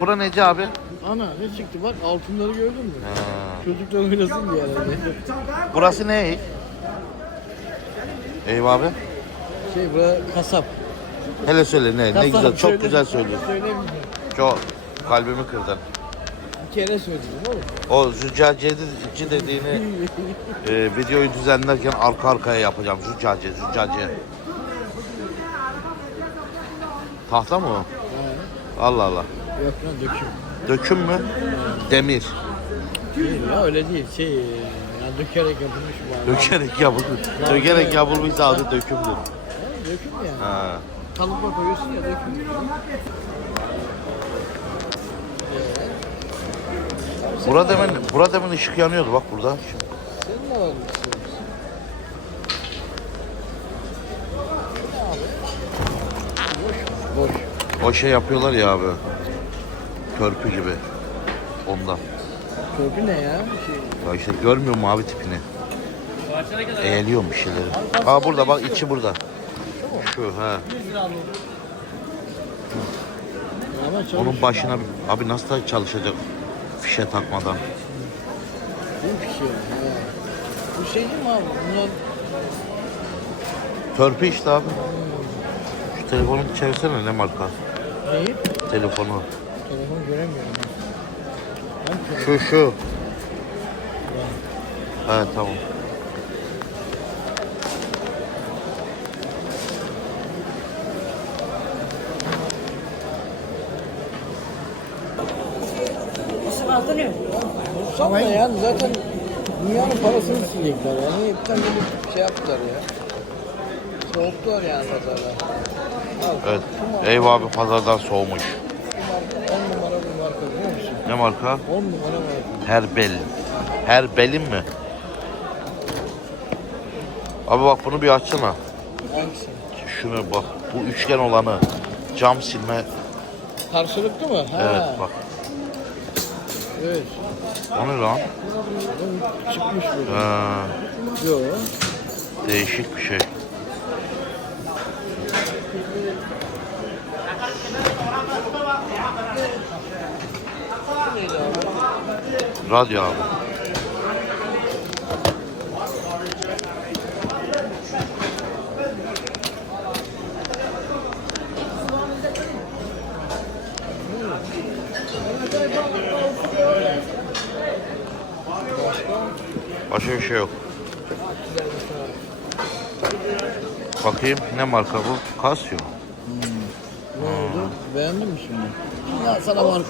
Bura neci abi? Ana ne çıktı bak altınları gördün mü? Ha. Çocuklar oynasın diye herhalde. Burası ne? Eyvah abi. Şey bura kasap. Hele söyle ne? Ne Kasap, güzel, çok söyle. güzel söylüyorsun. Söylemiyorum. Çok kalbimi kırdın. Bir kere söyledim oğlum. O züccaciyeci dediğini e, videoyu düzenlerken arka arkaya yapacağım. Züccaciye, züccaciye. Tahta mı o? Ha, Allah Allah. Yok lan döküm. Döküm mü? Demir. Değil ya öyle değil. Şey yani dökerek yapılmış bu. Dökerek yapılmış. Dökerek yapılmışsa adı dökümdür. Döküm yani. Ha. Kalıba koyuyorsun ya döküm. Burada demin, burada demin ışık yanıyordu bak burada. Senin ne var? Boş. Boş. O şey yapıyorlar ya abi. Törpü gibi. Ondan. Körpü ne ya? Ya işte görmüyor mu abi tipini? Eğiliyor bir şeyleri. Aa burada bak içi burada. Şu ha. Onun başına abi nasıl çalışacak fişe takmadan. Bu. Ha. Bu şey değil mi abi? Bunlar Törpü işte abi. Şu telefonu çevirsene ne marka? neyi? Telefonu Şu şu. Evet tamam. Ama yani zaten dünyanın parasını silecekler yani. Hepten gelip şey yaptılar ya. Soğuttular yani pazarda. Al, Evet. Eyvah abi pazardan soğumuş. şu marka 10 numara bir marka biliyor musun? Ne marka? 10 numara marka. Herbel. Herbel'in mi? Abi bak bunu bir açsana. Hangisi? Şunu bak. Bu üçgen olanı. Cam silme. Karşılıklı mı? Ha. Evet bak. Evet. O ne lan? Çıkmış bu. Ha, Yok. değişik bir şey. Radyo abi. Başka bir şey yok. Bakayım ne marka bu? Casio. Ne oldu? Beğendin mi şimdi? Ya sana marka